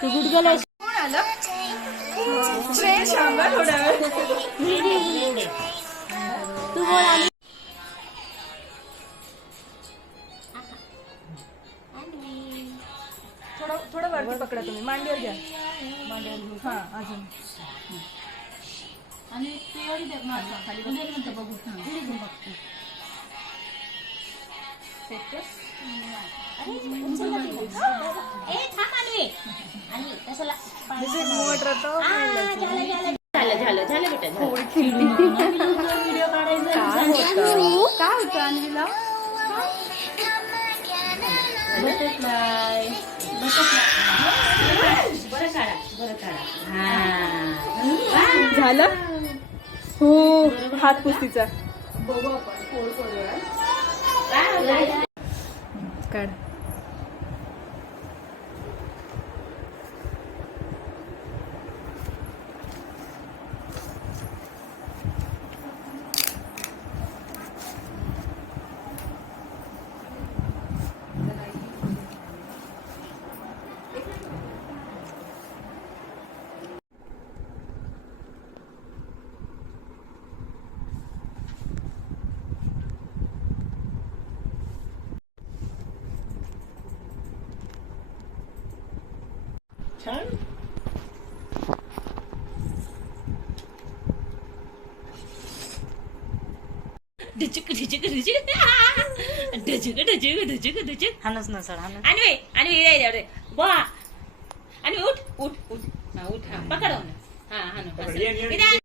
तू गुडगल तू बोल थोडं वरती पकडा तुम्ही, मांडीवर घ्या. हा अजून आणि ते एवढी दे खाली नंतर बघू. झालं बेटा व्हिडिओ काय होतं अन्वीला? बटरफ्लाय झालं हो. हात पुस्तीचा काढ. छान. हानच नसळ आणि बा आणि उठ उठ उठ हा उठ हा पकड हा हा